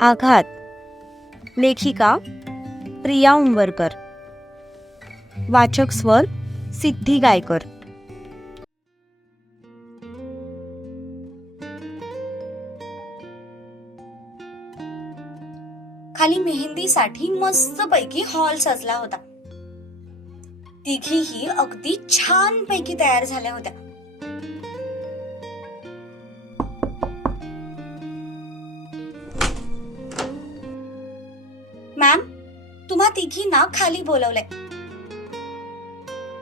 आघात. लेखिका प्रिया उंबरकर. वाचक स्वर सिद्धी गायकर. खाली मेहंदीसाठी मस्तपैकी हॉल सजला होता. तिघीही अगदी छान पैकी तयार झाल्या होत्या. तिघींना खाली बोलवलंय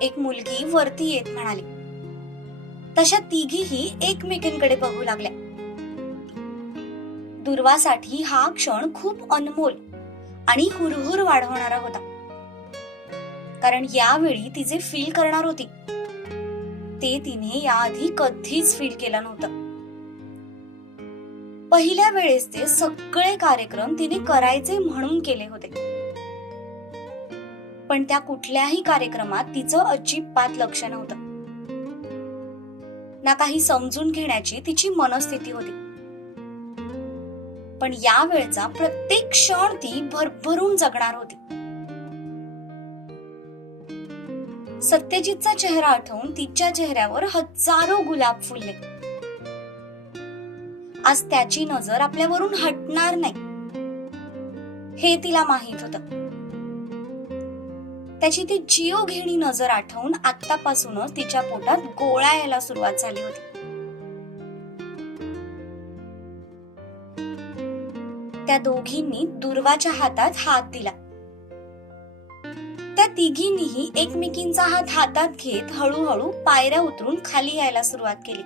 एक मुलगी वरती येत म्हणाली. तशा तिघीही एकमेकींकडे बघू लागल्या. दुर्वासाठी हा क्षण खूप अनमोल आणि हुरहुर वाढवणारा होता. कारण यावेळी ती जे फील करणार होती. ते तिने याआधी कधीच फील केलं नव्हतं. पहिल्या वेळेस ते सगळे कार्यक्रम तिने करायचे म्हणून केले होते. पण त्या कुठल्याही कार्यक्रमात तिचं अजिबात लक्ष नव्हतं. ना काही समजून घेण्याची तिची मनस्थिती होती. पण या वेळचा प्रत्येक क्षण ती भरभरून जगणार होती. सत्यजितचा चेहरा आठवून तिच्या चेहऱ्यावर हजारो गुलाब फुलले. आज त्याची नजर आपल्यावरून हटणार नाही. हे तिला माहीत होतं. त्याची ती जीव घेणी नजर आठवून आतापासूनच तिच्या पोटात गोळा यायला सुरुवात झाली होती. त्या दोघींनी दुर्वाच्या हातात हात दिला. त्या तिघींनीही एकमेकींचा हात हातात घेत हळूहळू पायऱ्या उतरून खाली यायला सुरुवात केली.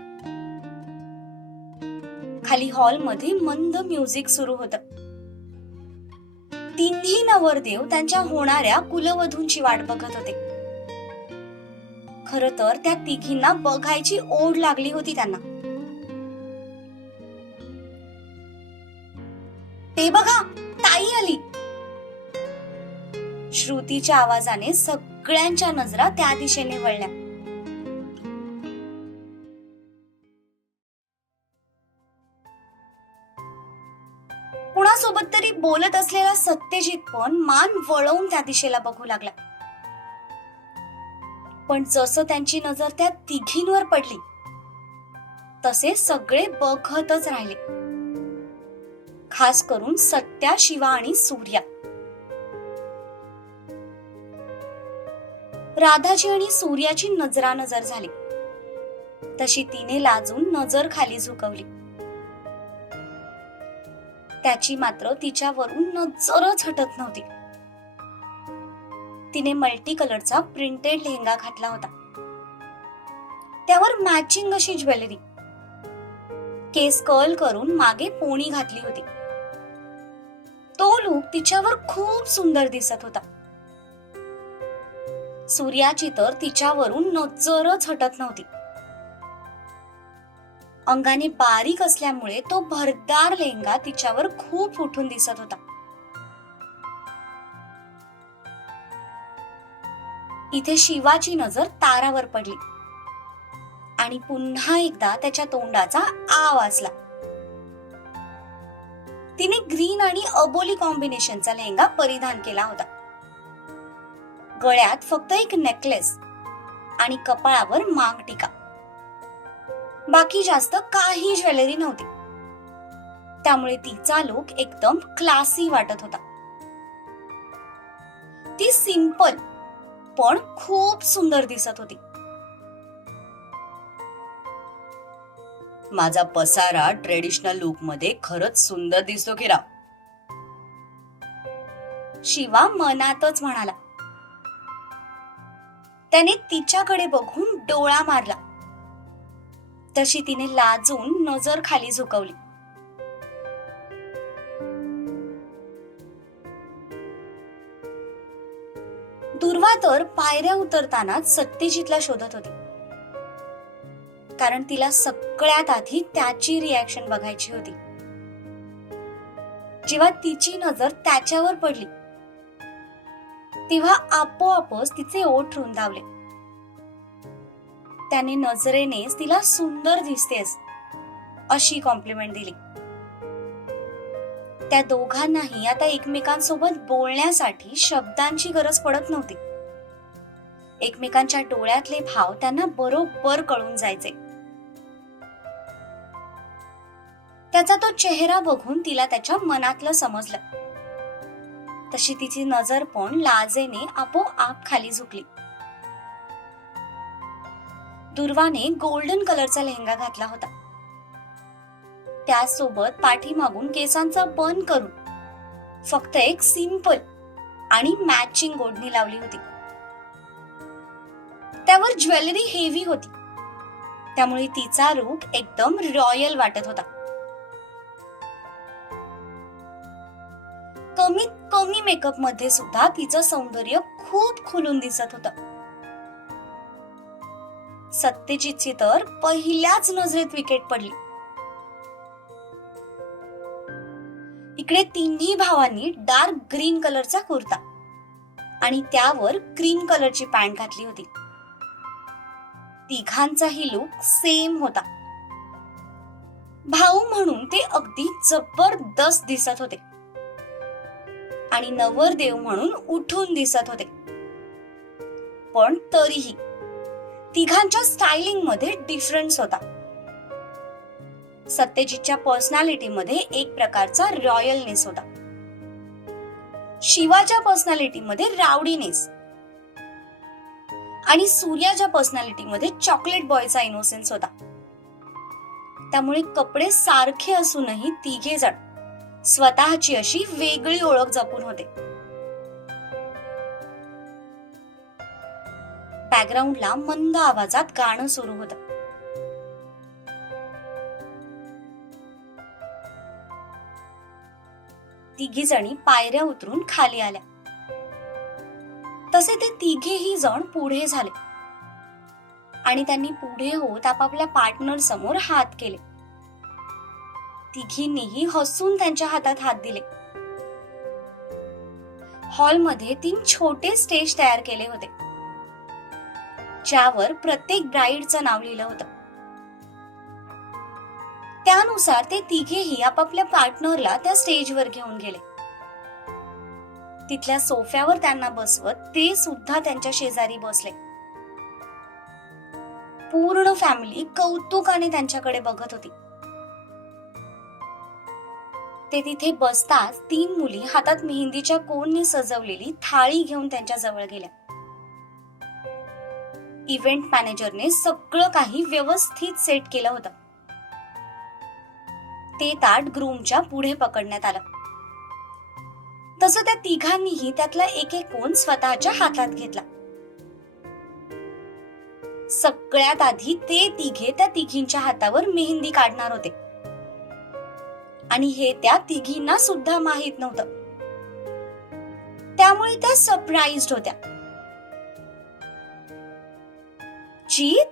खाली हॉलमध्ये मंद म्युझिक सुरू होतं. तिन्ही नवरदेव त्यांच्या होणाऱ्या कुलवधूंची वाट बघत होते. खर तर त्या तिघींना बघायची ओढ लागली होती त्यांना. ते बघा ताई आली. श्रुतीच्या आवाजाने सगळ्यांच्या नजरा त्या दिशेने वळल्या. तरी बोलत असलेला सत्यजित पण मान वळवून त्या दिशेला बघू लागला. पण जसं त्यांची नजर त्या तिघींवर पडली तसे सगळे बघतच राहिले. खास करून सत्या शिवा आणि सूर्या. राधाची आणि सूर्याची नजरानजर झाली. तशी तिने लाजून नजर खाली झुकवली. त्याची मात्र तिच्यावरून नजरच हटत नव्हती. तिने मल्टी कलरचा प्रिंटेड लेहंगा घातला होता. त्यावर मॅचिंग अशी ज्वेलरी. केस कर्ल करून मागे पोणी घातली होती. तो लूक तिच्यावर खूप सुंदर दिसत होता. सूर्याची तर तिच्यावरून नजरच हटत नव्हती. अंगाने बारीक असल्यामुळे तो भरदार लेहंगा तिच्यावर खूप उठून दिसत होता. इथे शिवाची नजर तारावर पडली. आणि पुन्हा एकदा त्याच्या तोंडाचा आ वाजला. तिने ग्रीन आणि अबोली कॉम्बिनेशनचा लेहंगा परिधान केला होता. गळ्यात फक्त एक नेकलेस आणि कपाळावर मांग टिका. बाकी जास्त काही ज्वेलरी नव्हती. त्यामुळे तिचा लुक एकदम क्लासी वाटत होता. ती सिंपल पण खूप सुंदर दिसत होती. माझा पसारा ट्रेडिशनल लुकमध्ये खरंच सुंदर दिसतो की राव शिवा मनातच म्हणाला. त्याने तिच्याकडे बघून डोळा मारला. तशी तिने लाजून नजर खाली झुकवली. दुर्वा तर पायऱ्या उतरतानाच सत्यजितला शोधत होती. कारण तिला सगळ्यात आधी त्याची रिॲक्शन बघायची होती. जेव्हा तिची नजर त्याच्यावर पडली तेव्हा आपोआपच तिचे ओठ रुंदावले. त्याने नजरेनेच तिला सुंदर दिसतेस अशी कॉम्प्लिमेंट दिली. त्या दोघांनाही आता एकमेकांसोबत बोलण्यासाठी शब्दांची गरज पडत नव्हती. एकमेकांच्या डोळ्यातले भाव त्यांना बरोबर कळून जायचे. त्याचा तो चेहरा बघून तिला त्याच्या मनातलं समजलं. तशी तिची नजर पण लाजेने आपोआप खाली झुकली. दुर्वाने गोल्डन कलरचा लेहंगा घातला होता. त्यासोबत पाठीमागून केसांचा बन करून फक्त एक सिंपल आणि मॅचिंग ओढणी लावली होती. त्यावर ज्वेलरी हेवी होती. त्यामुळे तिचा रूप एकदम रॉयल वाटत होता. कमीत कमी मेकअपमध्ये सुद्धा तिचं सौंदर्य खूप खुलून दिसत होतं. सत्यजितची तर पहिल्याच नजरेत विकेट पडली. इकडे तिन्ही भावांनी डार्क ग्रीन कलरचा कुर्ता आणि त्यावर क्रीम कलरची पॅन्ट घातली होती. तिघांचाही लुक सेम होता. भाऊ म्हणून ते अगदी जबरदस्त दिसत होते. आणि नवरदेव म्हणून उठून दिसत होते. पण तरीही तिघांच्या स्टायलिंगमध्ये डिफरन्स होता. सत्यजितच्या पर्सनॅलिटी मध्ये एक प्रकारचा रॉयलनेस होता. शिवाच्या पर्सनॅलिटी मध्ये रावडीनेस आणि सूर्याच्या पर्सनॅलिटी मध्ये चॉकलेट बॉयचा इनोसेन्स होता. त्यामुळे कपडे सारखे असूनही तिघे जण स्वतःची अशी वेगळी ओळख जपून होते. बॅकग्राऊंडला मंद आवाजात गाणं सुरू होतं. तिघी जणी पायऱ्या उतरून खाली आल्या. तसे ते तिघेही जण पुढे झाले. आणि त्यांनी पुढे होत आपापल्या पार्टनर समोर हात केले. तिघींनीही हसून त्यांच्या हातात हात दिले. हॉलमध्ये तीन छोटे स्टेज तयार केले होते. ज्यावर प्रत्येक ब्राईडचं नाव लिहिलं होतं. त्यानुसार ते तिघेही आपापल्या पार्टनरला त्या स्टेजवर घेऊन गेले. तिथल्या सोफ्यावर त्यांना बसवत ते सुद्धा त्यांच्या शेजारी बसले. पूर्ण फॅमिली कौतुकाने त्यांच्याकडे बघत होती. ते तिथे बसताच तीन मुली हातात मेहंदीच्या कोणने सजवलेली थाळी घेऊन त्यांच्या जवळ गेल्या. इव्हेंट मॅनेजरने सगळं काही व्यवस्थित सेट केलं होतं. ते ताट ग्रूमच्या पुढे पकडण्यात आलं. तसं त्या तिघांनीही त्यातला एक एक कोण स्वतःच्या हातात घेतला. सगळ्यात आधी ते तिघे त्या तिघींच्या हातावर मेहंदी काढणार होते. आणि हे त्या तिघींना सुद्धा माहीत नव्हतं. त्यामुळे त्या सरप्राईज होत्या. जीत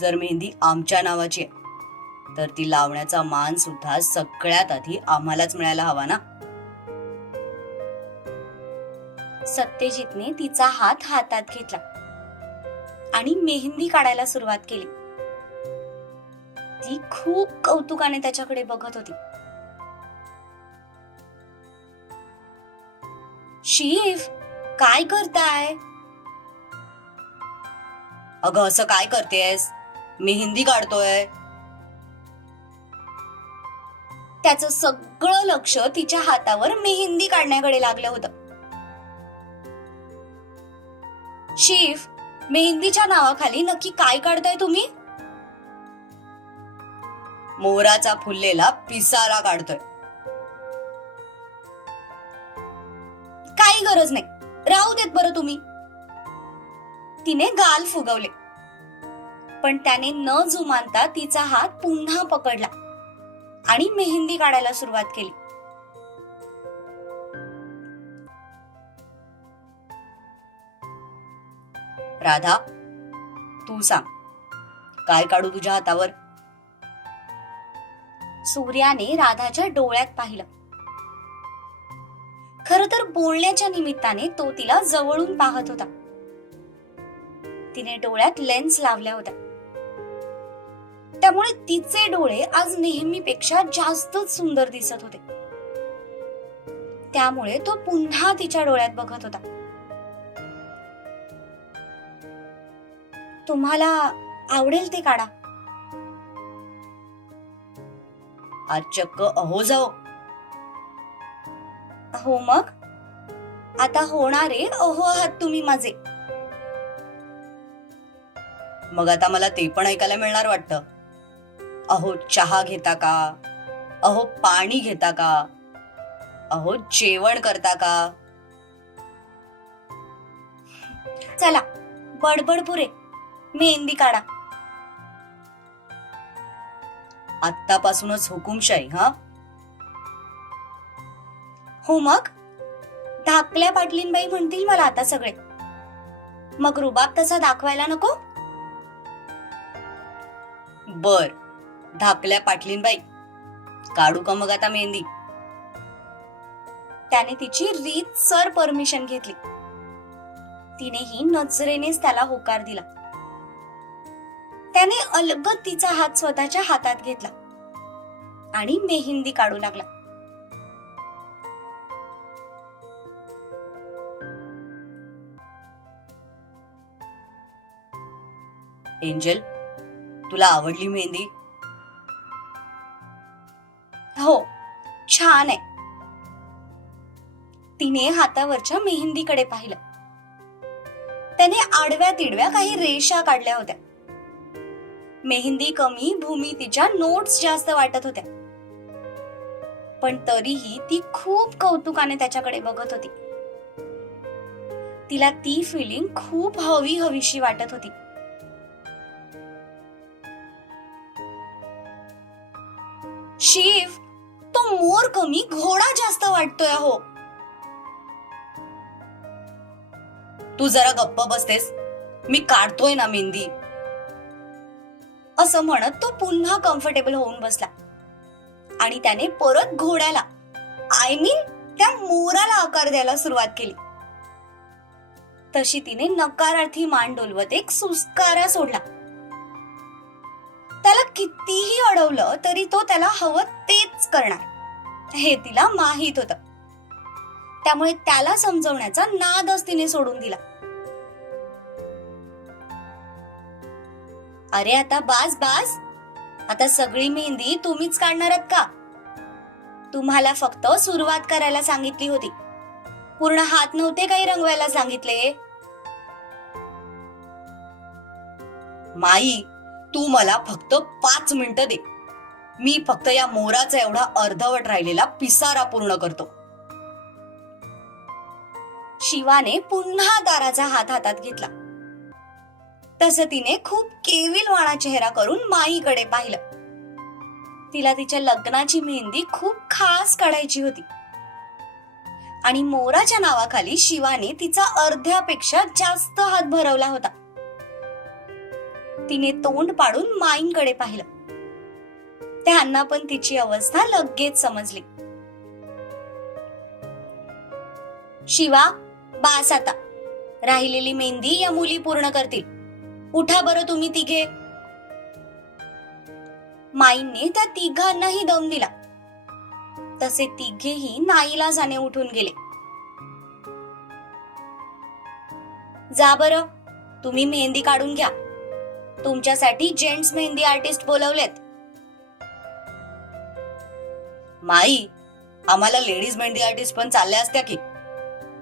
जर मेहंदी आमच्या नावाची आहे तर ती लावण्याचा मान सुद्धा सगळ्यात आधी आम्हालाच मिळायला हवा ना? सत्यजितने तिचा हात हातात घेतला आणि मेहंदी काढायला सुरुवात केली. ती खूप कौतुकाने त्याच्याकडे बघत होती. शिव काय करताय? अगं असं काय करतेस मेहंदी काढतोय. त्याचं सगळं लक्ष तिच्या हातावर मेहंदी काढण्याकडे लागलं होतं. शिव मेहंदीच्या नावाखाली नक्की काय काढताय तुम्ही? मोराचा फुललेला पिसारा काढतोय. काही गरज नाही. राहू देत बरं तुम्ही. तिने गाल फुगवले. पण त्याने न जुमानता तिचा हात पुन्हा पकडला आणि मेहंदी काढायला सुरुवात केली. राधा तू सांग काय काढू तुझ्या हातावर? सूर्याने राधाच्या डोळ्यात पाहिलं. खर तर बोलण्याच्या निमित्ताने तो तिला जवळून पाहत होता. तिने डोळ्यात लेन्स लावल्या होत्या. त्यामुळे तिचे डोळे आज नेहमीपेक्षा जास्तच सुंदर दिसत होते. त्यामुळे तो पुन्हा तिच्या डोळ्यात बघत होता. तुम्हाला आवडेल ते काढा. आज चक्क अहो जाओ. हो मग? आता होणारे अहो आहात तुम्ही माझे. मग आता मला ते पण ऐकायला मिळणार वाटतं. अहो चहा घेता का? अहो पाणी घेता का? अहो जेवण करता का? चला बडबड पुरे. मेहंदी काढा. आत्तापासूनच हुकुमशाही हा? हो मग? धाकल्या पाटलीनबाई म्हणतील मला आता सगळे. मग रुबाब तसा दाखवायला नको? बर. धाकल्या पाटलींबाई. काढू का मग आता मेहंदी? त्याने तिची रीत सर परमिशन घेतली. तिनेही नजरेनेच त्याला होकार दिला. त्याने अलगद तिचा हात स्वतःच्या हातात घेतला. आणि मेहंदी काढू लागला. एंजल तुला आवडली मेहंदी? हो छान आहे. तिने हातावरच्या मेहंदीकडे पाहिलं. त्याने आडव्या तिडव्या काही रेषा काढल्या होत्या. मेहंदी कमी भूमी तिच्या नोट्स जास्त वाटत होत्या. पण तरीही ती खूप कौतुकाने त्याच्याकडे बघत होती. तिला ती फिलिंग खूप हवी हवीशी वाटत होती. शिव तो मोर कमी घोडा जास्त वाटतोय हो. तू जरा गप्प बसतेस. मी काढतोय ना मेहंदी. असं म्हणत तो पुन्हा कम्फर्टेबल होऊन बसला. आणि त्याने परत घोड्याला आय मीन त्या मोराला आकार द्यायला सुरुवात केली. तशी तिने नकारार्थी मान डोलवत एक सुस्कारा सोडला. त्याला कितीही अडवलं तरी तो त्याला हवं तेच करणार. हे तिला माहीत होत. त्यामुळे त्याला समजवण्याचा नादच तिने सोडून दिला. अरे आता बास बास. आता सगळी मेहंदी तुम्हीच काढणार आहात का? तुम्हाला फक्त सुरुवात करायला सांगितली होती. पूर्ण हात नव्हते काही रंगवायला सांगितले. माई तू मला फक्त पाच मिनिटं दे. मी फक्त या मोराचा एवढा अर्धवट राहिलेला पिसारा पूर्ण करतो. शिवाने पुन्हा दाराचा हात हातात घेतला. तसं तिने खूप केविलवाणा चेहरा करून माईकडे पाहिलं. तिला तिच्या लग्नाची मेहंदी खूप खास काढायची होती. आणि मोराच्या नावाखाली शिवाने तिचा अर्ध्यापेक्षा जास्त हात भरवला होता. तिने तोंड पाडून माईंकडे पाहिलं. त्यांना पण तिची अवस्था लगेच समजली. शिवा बास आता. राहिलेली मेहंदी या मुली पूर्ण करतील. उठा बरं तुम्ही तिघे. माईंनी त्या तिघांनाही दम दिला. तसे तिघेही नाईलाजाने उठून गेले. जा बरं तुम्ही मेहंदी काढून घ्या. तुमच्यासाठी जेंट्स मेहंदी आर्टिस्ट बोलवलेत. माई आम्हाला लेडीज मेहंदी आर्टिस्ट पण चालल्या असत्या की.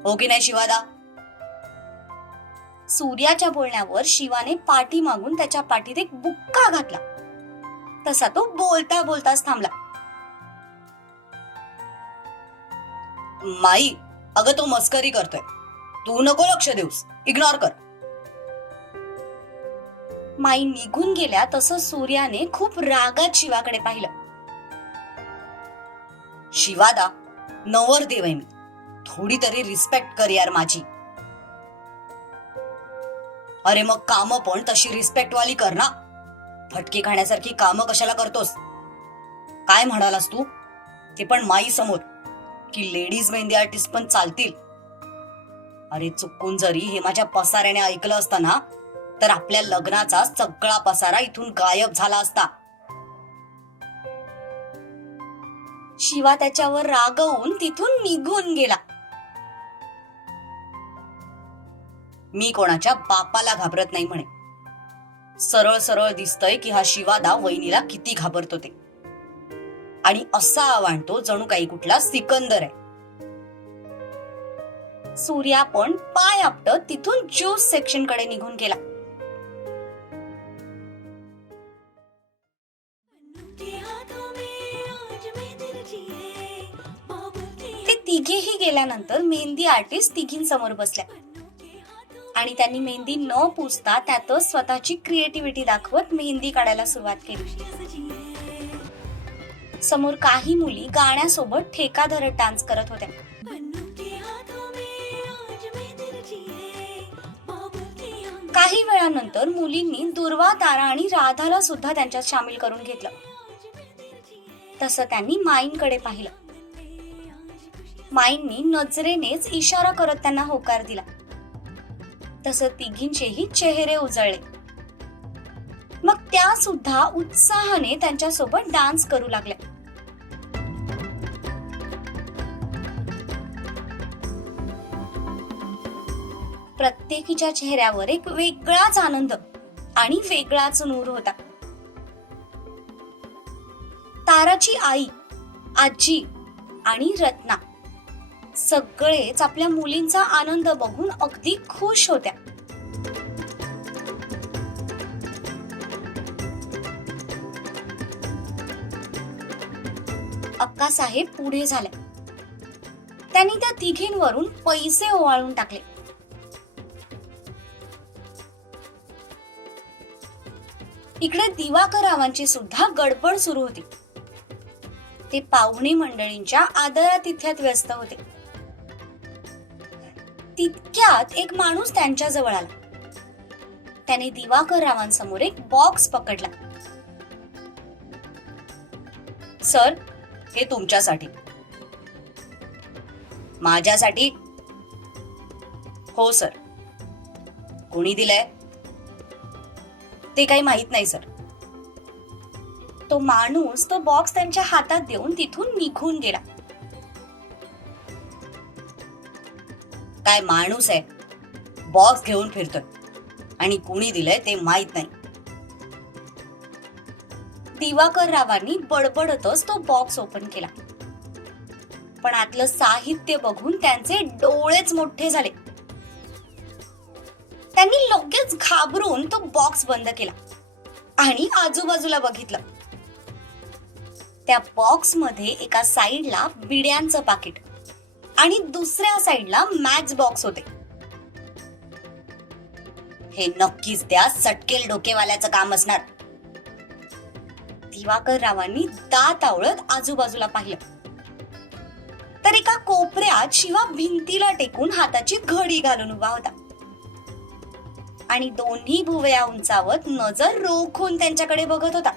हो की नाही शिवादा? सूर्याच्या बोलण्यावर शिवाने पाठी मागून त्याच्या पाठीत एक बुक्का घातला. तसा तो बोलता बोलताच थांबला. माई अगं तो मस्करी करतोय. तू नको लक्ष देऊस. इग्नोर कर. माई निघून गेल्या तसं सूर्याने खूप रागात शिवाकडे पाहिलं. शिवादा नवर देव आहे मी. थोडी तरी रिस्पेक्ट कर यार माझी. अरे मग काम पण तशी रिस्पेक्ट वाली कर ना. फटके खाण्यासारखी कामं कशाला करतोस? काय म्हणालास तू? ते पण माई समोर. की लेडीज मेहंदी आर्टिस्ट पण चालतील. अरे चुकून जरी हे माझ्या पसाऱ्याने ऐकलं असताना तर आपल्या लग्नाचा सगळा पसारा इथून गायब झाला असता. शिवा त्याच्यावर रागवून तिथून निघून गेला. मी कोणाच्या बापाला घाबरत नाही म्हणे. सरळ सरळ दिसतंय की हा शिवादा वहिनीला किती घाबरतो ते. आणि असा आवडतो जणू काही कुठला सिकंदर आहे. सूर्या पण पाय आपटत तिथून ज्यूस सेक्शनकडे निघून गेला. तिघेही गेल्यानंतर मेहंदी आर्टिस्ट तिघींसमोर बसल्या. आणि त्यांनी मेहंदी न पुसता त्यातच स्वतःची क्रिएटिव्हिटी दाखवत मेहंदी काढायला सुरुवात केली. समोर काही मुली गाण्यासोबत ठेका धरत डान्स करत होत्या. काही वेळानंतर मुलींनी दुर्वा तारा आणि राधाला सुद्धा त्यांच्यात सामील करून घेतलं. तसं त्यांनी माईंकडे पाहिलं. माईंनी नजरेनेच इशारा करत त्यांना होकार दिला. तस तिघींचेही चेहरे उजळले. मग त्या सुद्धा उत्साहाने त्यांच्यासोबत डान्स करू लागल्या. प्रत्येकीच्या चेहऱ्यावर एक वेगळाच आनंद आणि वेगळाच नूर होता. ताराची आई आजी आणि रत्ना सगळेच आपल्या मुलींचा आनंद बघून अगदी खुश होत्या. अक्कासाहेब पुढे झाल्या त्यांनी त्या तिघींवरून पैसे ओवाळून टाकले. इकडे दिवाकरावांची सुद्धा गडबड सुरू होती. ते पाहुणे मंडळींच्या आदरातिथ्यात व्यस्त होते. तितक्यात एक माणूस त्यांच्या जवळ आला. त्याने दिवाकर रावांसमोर एक बॉक्स पकडला. सर हे तुमच्यासाठी. माझ्यासाठी. हो सर. कोणी दिलंय? ते काही माहीत नाही सर. तो माणूस तो बॉक्स त्यांच्या हातात देऊन तिथून निघून गेला. काय माणूस आहे? बॉक्स घेऊन फिरतोय. आणि कुणी दिलंय ते माहीत नाही. दिवाकर रावांनी बडबडतच तो बॉक्स ओपन केला. पण आतलं साहित्य बघून त्यांचे डोळेच मोठे झाले. त्यांनी लगेच घाबरून तो बॉक्स बंद केला. आणि आजूबाजूला बघितलं. त्या बॉक्समध्ये एका साइडला बिड्यांचं पाकिट. आणि दुसऱ्या साइडला मॅच बॉक्स होते. हे नक्कीच त्या सटकेल डोकेवाल्याचं काम असणार. दिवाकर रावांनी दात आवळत आजूबाजूला पाहिलं. तर एका कोपऱ्यात शिवा भिंतीला टेकून हाताची घडी घालून उभा होता. आणि दोन्ही भुवया उंचावत नजर रोखून त्यांच्याकडे बघत होता.